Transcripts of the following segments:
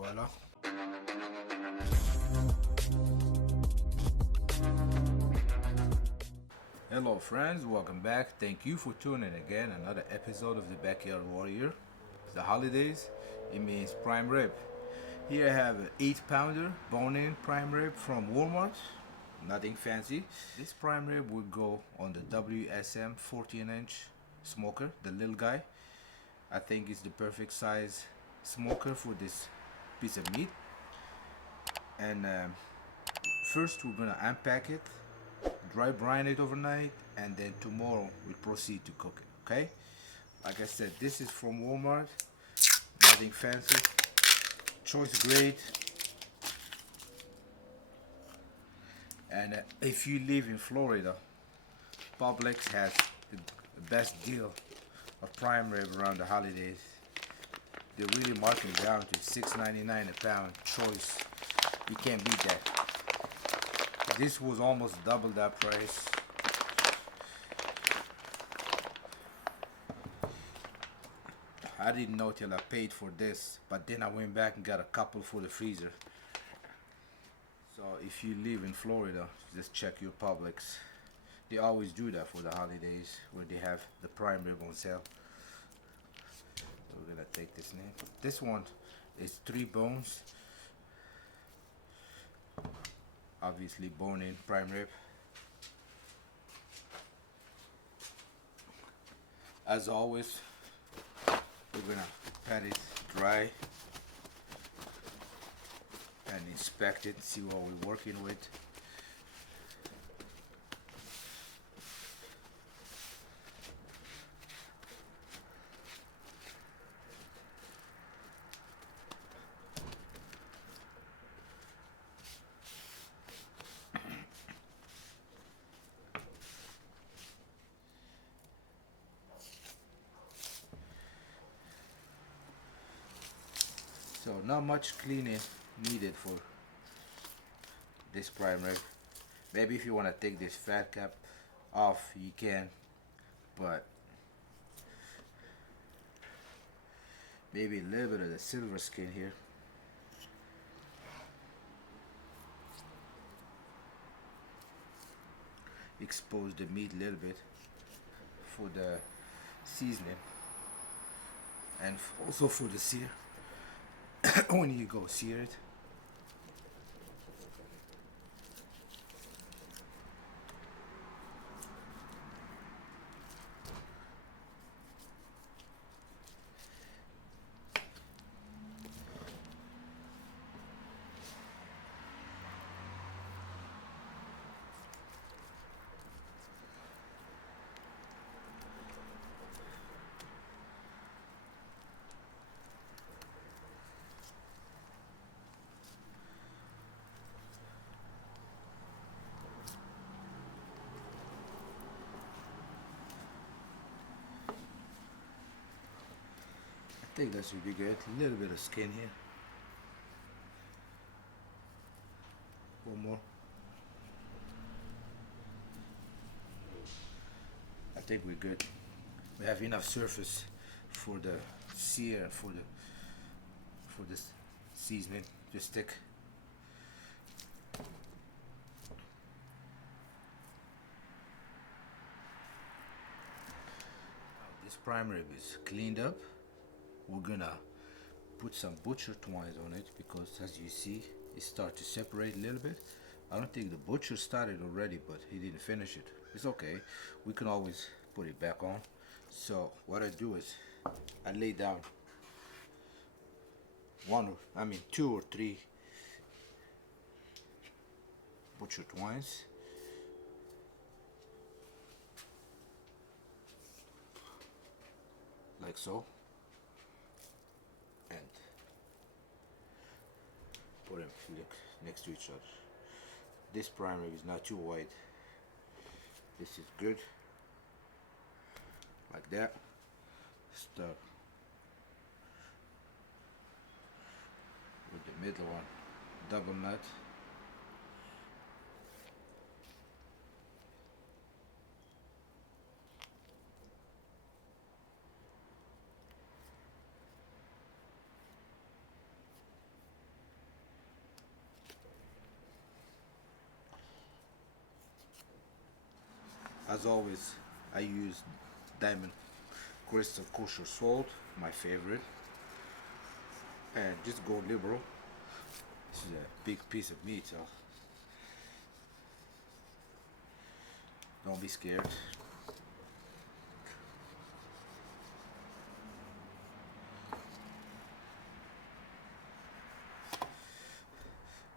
Voila. Hello friends, welcome back. Thank you for tuning again another episode of the Backyard Warrior. It's the holidays, it means prime rib. Here I have an 8 pounder bone-in prime rib from Walmart. Nothing fancy. This prime rib will go on the WSM 14-inch smoker, the little guy. I think it's the perfect size smoker for this piece of meat. And first we're gonna unpack it, dry brine it overnight, and then tomorrow we proceed to cook it. Okay, like I said, this is from Walmart, nothing fancy, choice grade. And if you live in Florida, Publix has the best deal of prime rib around the holidays. They're really marking down to $6.99 a pound. Choice, you can't beat that. This was almost double that price. I didn't know till I paid for this, but then I went back and got a couple for the freezer. So if you live in Florida, just check your Publix. They always do that for the holidays, where they have the prime rib on sale. We're gonna take this name. This one is 3 bones. Obviously bone-in prime rib. As always, we're gonna pat it dry and inspect it, see what we're working with. So not much cleaning needed for this prime rib. Maybe if you want to take this fat cap off, you can, but maybe a little bit of the silver skin here. Expose the meat a little bit for the seasoning and also for the sear. When you go sear it. I think that should be good. A little bit of skin here. One more. I think we're good. We have enough surface for the sear, for the seasoning. Just stick. This prime rib is cleaned up. We're gonna put some butcher twines on it because, as you see, it starts to separate a little bit. I don't think the butcher started already, but he didn't finish it. It's okay, we can always put it back on. So what I do is I lay down 2 or 3 butcher twines. Like so. And put them next to each other. This prime rib is not too wide. This is good. Like that. Start with the middle one. Double nut. As always, I use diamond crystal kosher salt, my favorite, and just go liberal. This is a big piece of meat, so don't be scared.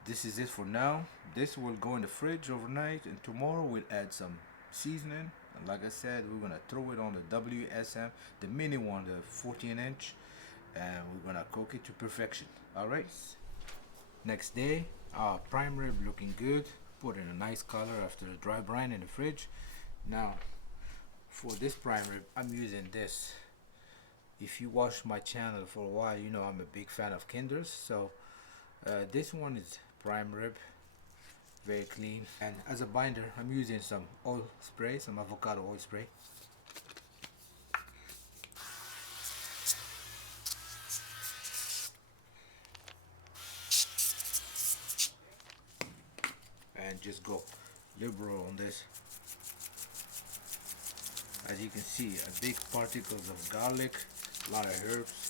This is it for now. This will go in the fridge overnight, and tomorrow we'll add some seasoning. And like I said, we're gonna throw it on the WSM, the mini one, the 14-inch, and we're gonna cook it to perfection. All right. Next day, our prime rib looking good. Put in a nice color after the dry brine in the fridge. Now, for this prime rib, I'm using this. If you watch my channel for a while, you know I'm a big fan of Kinders. So this one is prime rib, very clean. And as a binder, I'm using some oil spray, some avocado oil spray. And just go liberal on this. As you can see, a big particles of garlic, a lot of herbs.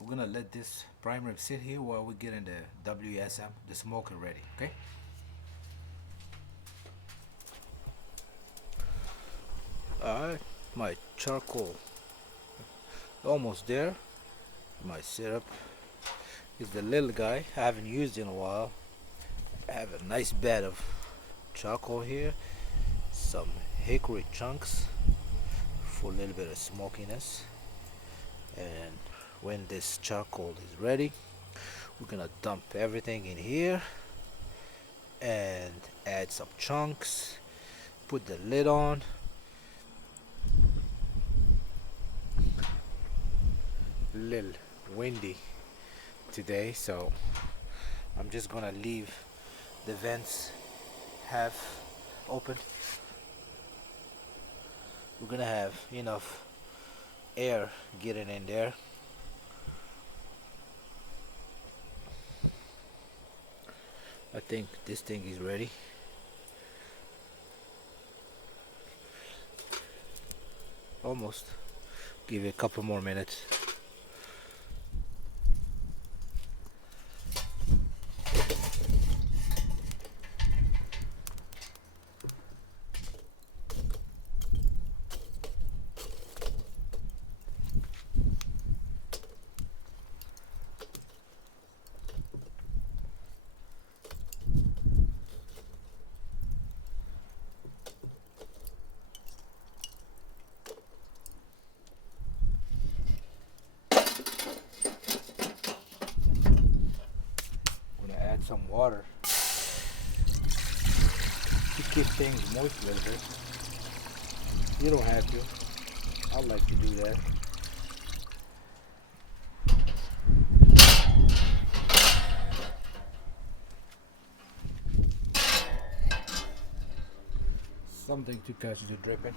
We're gonna let this prime rib sit here while we're getting the WSM, the smoker, ready, okay? Alright, my charcoal almost there. My syrup is the little guy I haven't used in a while. I have a nice bed of charcoal here, some hickory chunks for a little bit of smokiness. And when this charcoal is ready, we're gonna dump everything in here and add some chunks, put the lid on. A little windy today, so I'm just gonna leave the vents half open. We're gonna have enough air getting in there. I think this thing is ready. Almost. Give it a couple more minutes. Some water to keep things moist a little bit. You don't have to. I like to do that. Something to catch the dripping.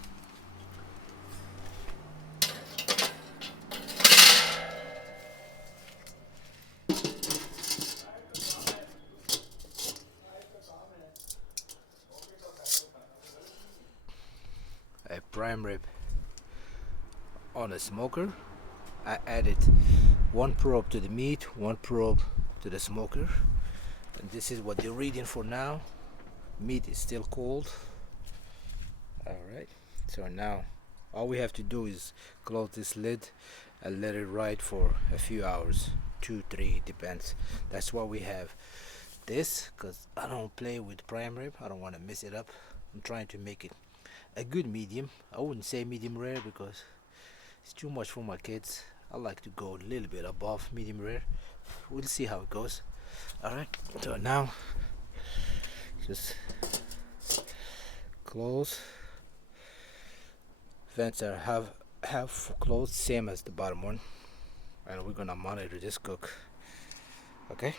A prime rib on a smoker. I added one probe to the meat, one probe to the smoker, and this is what they're reading for now. Meat is still cold. Alright, so now all we have to do is close this lid and let it ride for a few hours, 2-3, depends. That's why we have this, because I don't play with prime rib. I don't want to mess it up. I'm trying to make it a good medium. I wouldn't say medium rare because it's too much for my kids. I like to go a little bit above medium rare. We'll see how it goes. Alright, so now just close. Vents are half closed, same as the bottom one, and we're gonna monitor this cook. Okay.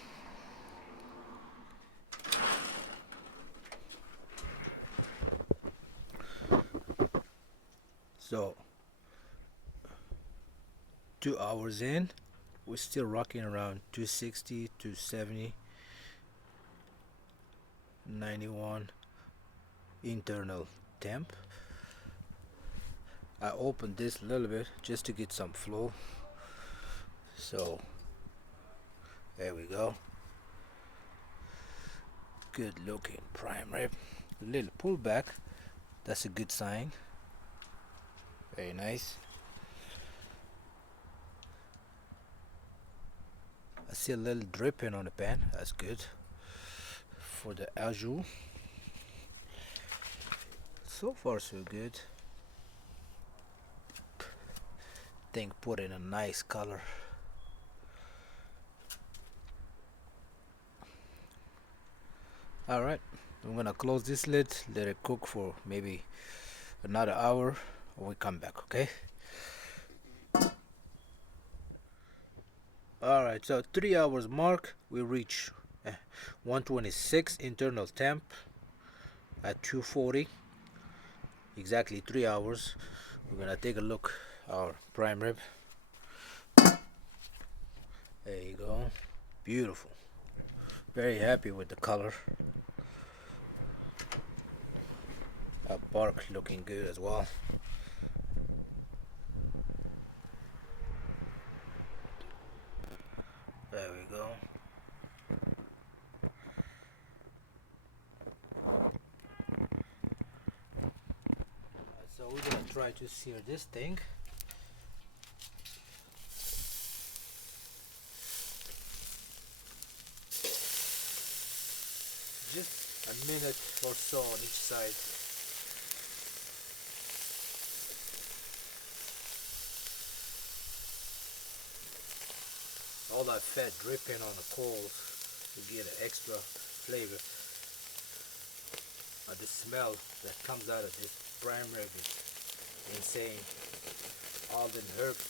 So 2 hours in, we're still rocking around 260, 270, 91 internal temp. I opened this a little bit just to get some flow. So there we go. Good looking prime rib. A little pullback. That's a good sign. Very nice. I see a little dripping on the pan. That's good. For the au jus. So far so good. Think put in a nice color. Alright, I'm gonna close this lid, let it cook for maybe another hour, or we come back, okay? Alright, so 3 hours mark, we reach 126 internal temp at 240. Exactly 3 hours. We're gonna take a look our prime rib. There you go. Beautiful. Very happy with the color. Bark looking good as well. There we go. So we're gonna try to sear this thing. Just a minute or so on each side. All that fat dripping on the coals to get an extra flavor. The smell that comes out of this prime rib is insane. All the herbs.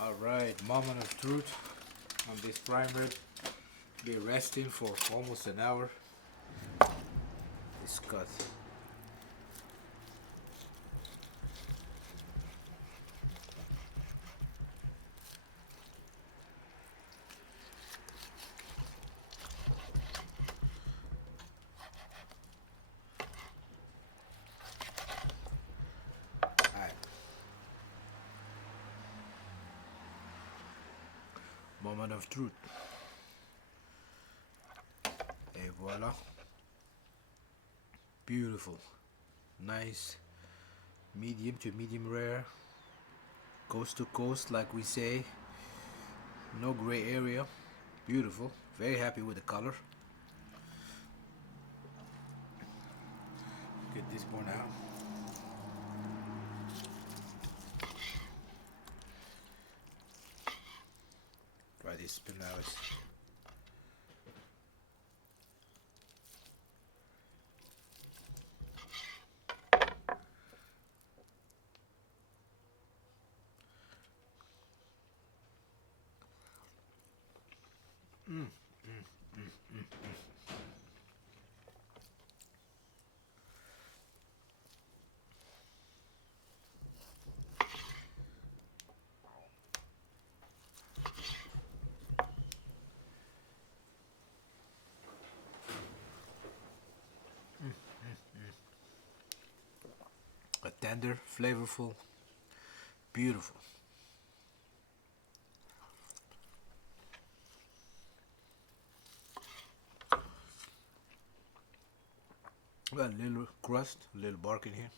Alright, moment of truth on this prime rib. Be resting for almost an hour. It's cut. Moment of truth. Et voila. Beautiful. Nice. Medium to medium rare. Coast to coast, like we say. No gray area. Beautiful. Very happy with the color. Get this one out. Try this spinalis. A tender, flavorful, beautiful. Got a little crust, a little bark in here.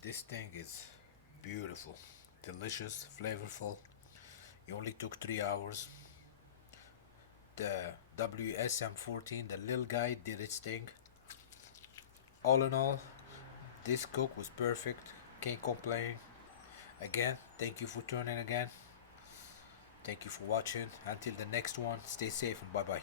This thing is beautiful, delicious, flavorful. It only took 3 hours. The WSM14, the little guy, did its thing. All in all, this cook was perfect. Can't complain. Again, thank you for tuning again. Thank you for watching. Until the next one, stay safe and bye bye.